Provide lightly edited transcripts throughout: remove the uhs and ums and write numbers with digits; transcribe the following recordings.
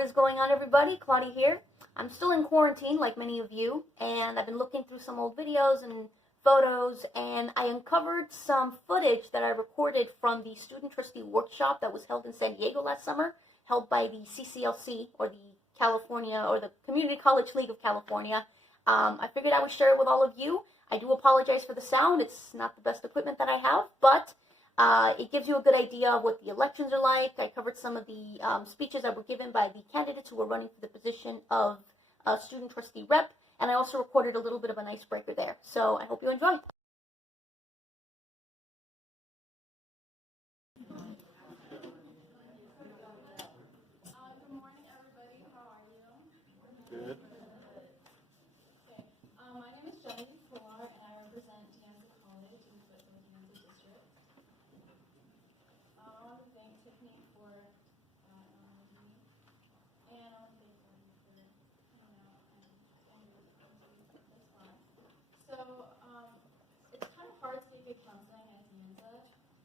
What is going on, everybody? Claudia here. I'm still in quarantine like many of you, and I've been looking through some old videos and photos, and I uncovered some footage that I recorded from the Student Trustee Workshop that was held in San Diego last summer, held by the CCLC, or the Community College League of California. I figured I would share it with all of you. I do apologize for the sound. It's not the best equipment that I have, but it gives you a good idea of what the elections are like. I covered some of the speeches that were given by the candidates who were running for the position of student trustee rep, and I also recorded a little bit of an icebreaker there. So I hope you enjoy. Good morning, everybody. How are you? Good. Okay. My name is Jenny Fuller, and I represent Danza College in the Danza District. I want to thank Tiffany for honoring me, and I want to thank you for coming out and this fun. So, it's kind of hard to get good counseling at Danza.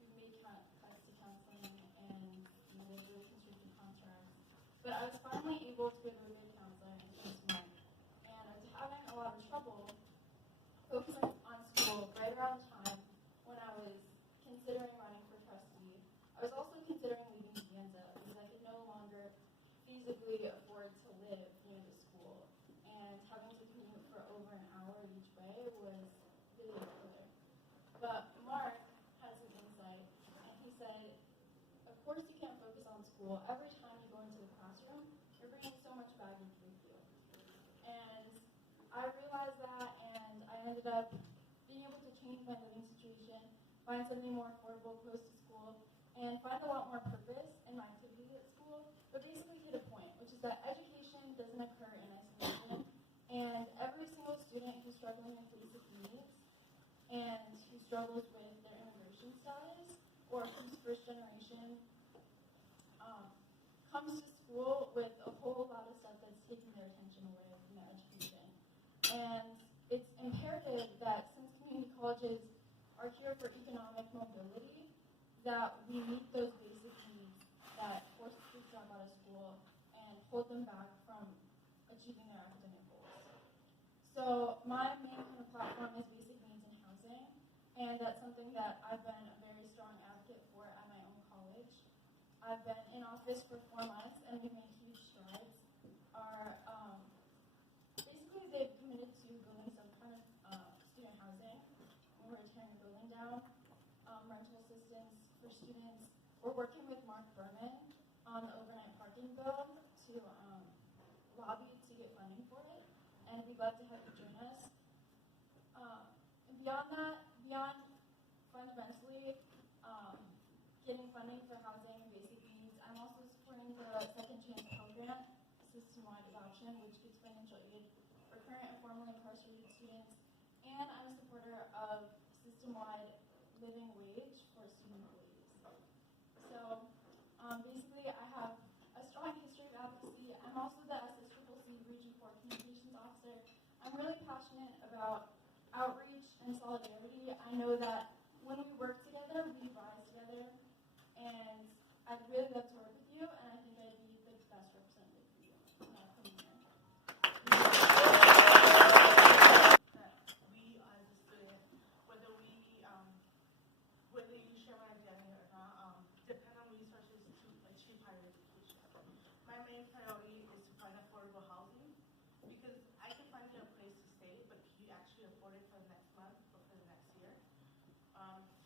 We've made cuts to counseling and there's really constricted contracts. But I was finally able to get a good counselor this month. And I was having a lot of trouble focusing on school right around the time when I was considering running for trustee. I was also considering leaving Danza because I could no longer feasibly afford to live near the school. And having to commute for over an hour each way was really clear. But Mark had some insight, and he said, of course you can't focus on school. Every time you go into the classroom, you're bringing so much baggage with you. And I realized that, and I ended up being able to change my living situation, find something more affordable close to school, and find a lot more purpose in my activities at school, but basically hit a point, which is that education doesn't occur in isolation, and every single student who's struggling with basic needs and who struggles with their immigration status or who's first generation comes to school with a whole lot of stuff that's taking their attention away from their education. And it's imperative that since community colleges are here for economic mobility, that we meet those basic needs that force kids to drop out of school and hold them back from achieving their academic goals. So my main kind of platform is basic needs and housing, and that's something that I've been a very strong advocate for at my own college. I've been in office for 4 months, and we've made huge strides. Basically, they've committed to building some kind of student housing. We're tearing a building down, rental assistance for students. We're working with Mark Berman on the overnight parking bill to lobby to get funding for it, and we'd love to have you join us. And beyond that, beyond fundamentally getting funding for housing and basic needs, I'm also supporting the Second Chance program, system-wide adoption, which gives financial aid for current and formerly incarcerated students, and I'm a supporter of system-wide living wage for student employees. So basically, I have a strong history of advocacy. I'm also the SSCCC Region 4 Communications Officer. I'm really passionate about outreach and solidarity. I know that when we work together, we rise together, and I'd really love to work with you, and I think I'd be the best representative for you coming here. We as a student, whether you share my agenda or not, depend on resources to achieve higher education. My main priority is to find affordable housing because I can find you a place to stay, but can you actually afford it for the next month or for the next year?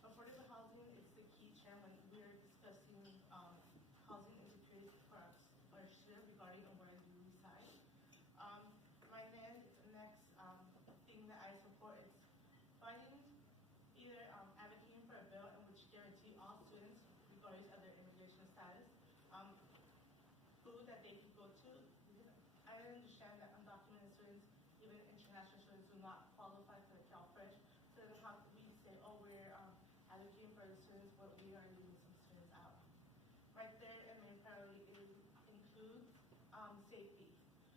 Affordable housing is the key term when we are discussing housing insecurity for our students regarding where you reside. My next thing that I support is finding either advocating for a bill in which guarantee all students, regardless of their immigration status, food that they can go to. I understand that undocumented students, even international students, do not qualify for the CalFresh. So then how can we say, oh, we're advocating for the students, but we are leaving some students out? My third and main priority includes safety.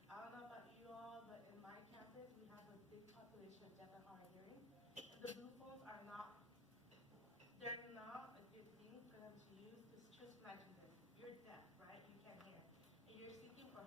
I don't know about you all, but in my campus, we have a big population of deaf and hard of hearing. And the blue phones are not, they're not a good thing for them to use, because just imagine this. You're deaf, right? You can't hear. And you're seeking for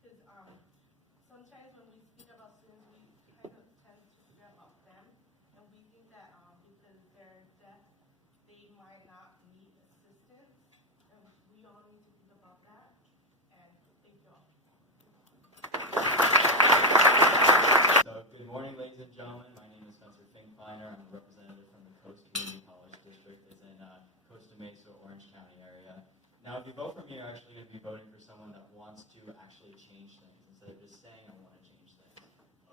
because sometimes when we speak about students, we kind of tend to forget about them, and we think that because they're deaf, they might not need assistance, and we all need to think about that. And thank you all. So, good morning, ladies and gentlemen. My name is Spencer Finkbeiner. I'm a representative from the Coast Community College District. It's in Costa Mesa, Orange County area. Now, if you vote for me, you're actually going to be voting for someone that wants to actually change things instead of just saying, I want to change things.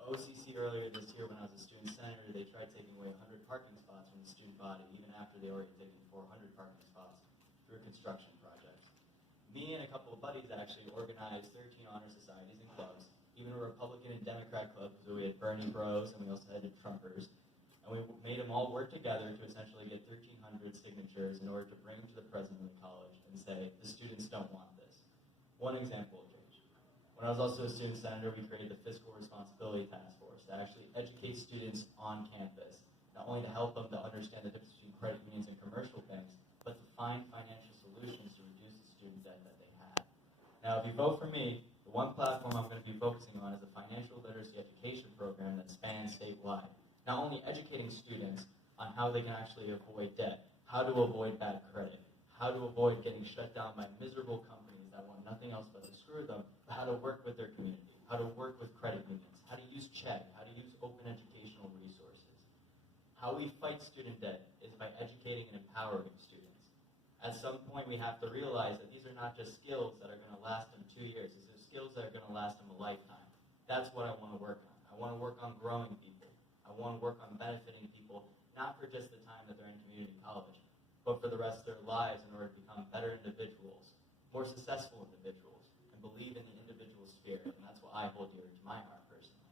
OCC earlier this year, when I was a student senator, they tried taking away 100 parking spots from the student body, even after they already taken 400 parking spots through construction projects. Me and a couple of buddies actually organized 13 honor societies and clubs, even a Republican and Democrat club, because we had Bernie Bros, and we also had the Trumpers. And we made them all work together to essentially get 1,300 signatures in order to bring to the president of the college and say, the students don't want this. One example of change. When I was also a student senator, we created the Fiscal Responsibility Task Force to actually educate students on campus, not only to help them to understand the difference between credit unions and commercial banks, but to find financial solutions to reduce the student debt that they had. Now, if you vote for me, the one platform I'm going to be focusing on is a financial literacy education program that spans statewide. Not only educating students on how they can actually avoid debt, how to avoid bad credit, how to avoid getting shut down by miserable companies that want nothing else but to screw them, but how to work with their community, how to work with credit unions, how to use check, how to use open educational resources. How we fight student debt is by educating and empowering students. At some point, we have to realize that these are not just skills that are going to last them 2 years. These are skills that are going to last them a lifetime. That's what I want to work on. I want to work on growing people. I want to work on benefiting people, not for just the time that they're in community college, but for the rest of their lives in order to become better individuals, more successful individuals, and believe in the individual spirit. And that's what I hold dear to my heart personally.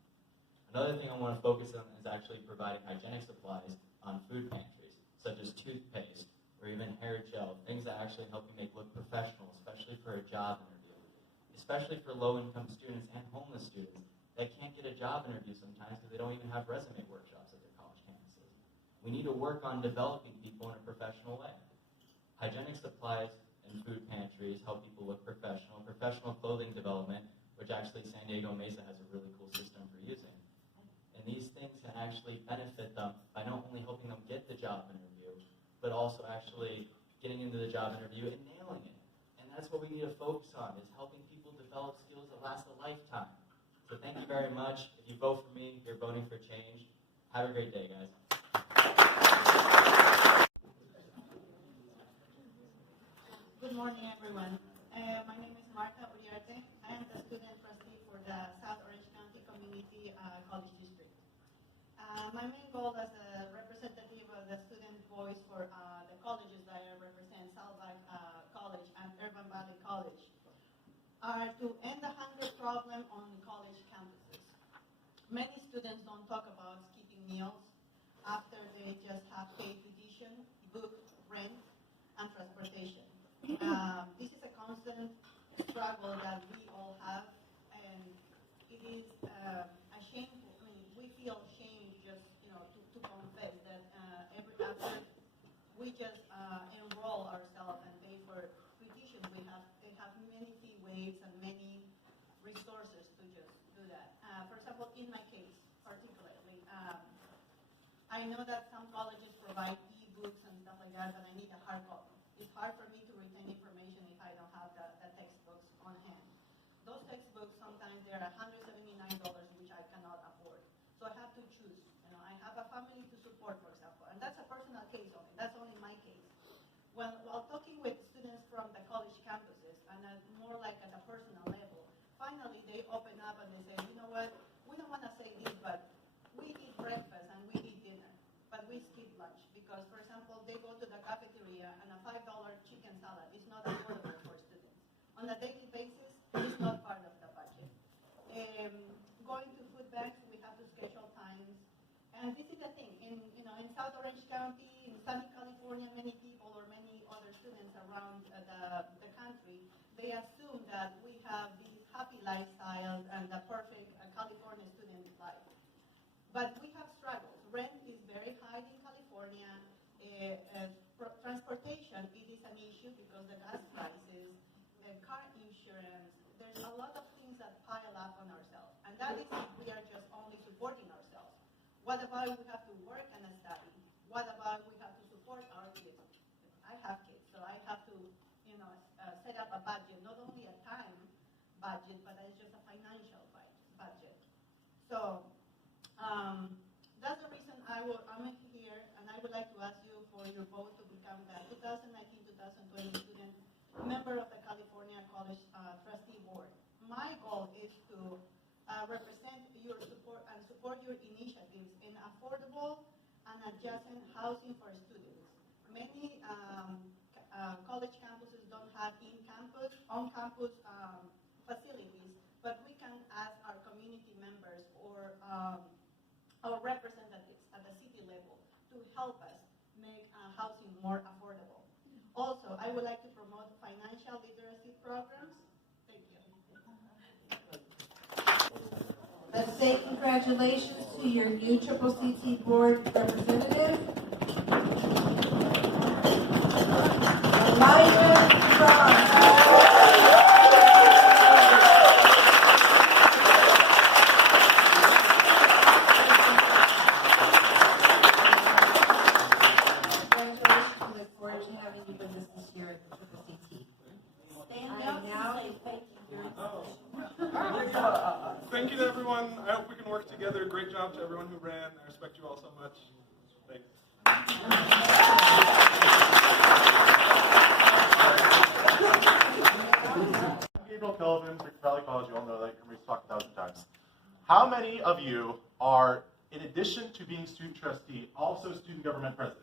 Another thing I want to focus on is actually providing hygienic supplies on food pantries, such as toothpaste or even hair gel, things that actually help you look professional, especially for a job interview, especially for low-income students and homeless students that can't get a job interview sometimes because they don't even have resume workshops at their college campuses. We need to work on developing people in a professional way. Hygienic supplies and food pantries help people look professional. Professional clothing development, which actually San Diego Mesa has a really cool system for using. And these things can actually benefit them by not only helping them get the job interview, but also actually getting into the job interview and nailing it. And that's what we need to focus on, is helping people develop skills that last a lifetime. So thank you very much. If you vote for me, you're voting for change. Have a great day, guys. Good morning, everyone. My name is Marta Uriarte. I am the student trustee for the South Orange County Community College District. My main goal as a representative of the student voice for the colleges that I represent, Salvac College and Urban Valley College, are to end the hunger problem on college campuses. Many students don't talk about skipping meals after they just have paid tuition, book, rent, and transportation. This is a constant struggle that we all have, and it is a shameful. I mean, we feel shame just to confess that after we just enroll ourselves and pay for tuition, they have many fee waves and many resources to just do that. For example, in my case, particularly, I know that some colleges provide e-books and stuff like that, but I need a hard copy. It's hard for me to retain information if I don't have the textbooks on hand. Those textbooks, sometimes they're $179, which I cannot afford. So I have to choose. I have a family to support, for example, and that's a personal case only. That's only my case. While talking with students from the college campuses, and more like at a personal level, finally they open up and they say, you know what, we don't want to say this, but we eat breakfast and we eat dinner, but we skip lunch because, for example, they go to the cafeteria and a $5 chicken salad is not affordable for students. On a daily basis, it's not part of the budget. Going to food banks, we have to schedule times. And this is the thing, in South Orange County, in Sunny California, many people or many other students around the country, they assume that we have these happy lifestyles and the perfect California student life. But we have struggles. Rent is very high in California. Transportation, it is an issue because the gas prices, car insurance, there's a lot of things that pile What about we have to work and study? What about we have to support our kids? I have kids, so I have to, set up a budget, not only a time budget, but it's just a financial budget. So that's the reason I'm here, and I would like to ask you for your vote to become the 2019-2020 student member of the California College Trustee Board. My goal is to represent your support and support your initiatives in affordable and adjacent housing for students. Many college campuses don't have on-campus facilities, but we can ask our community members or our representatives at the city level to help us make housing more affordable. Also, I would like to promote financial literacy programs. Thank you. Let's say congratulations to your new CCLC board representative, Thank you to everyone. I hope we can work together. Great job to everyone who ran. I respect you all so much. Thanks. I'm Gabriel Kelvin, Mission Valley College. You all know that. You heard me talk 1,000 times. How many of you are, in addition to being student trustee, also student government president?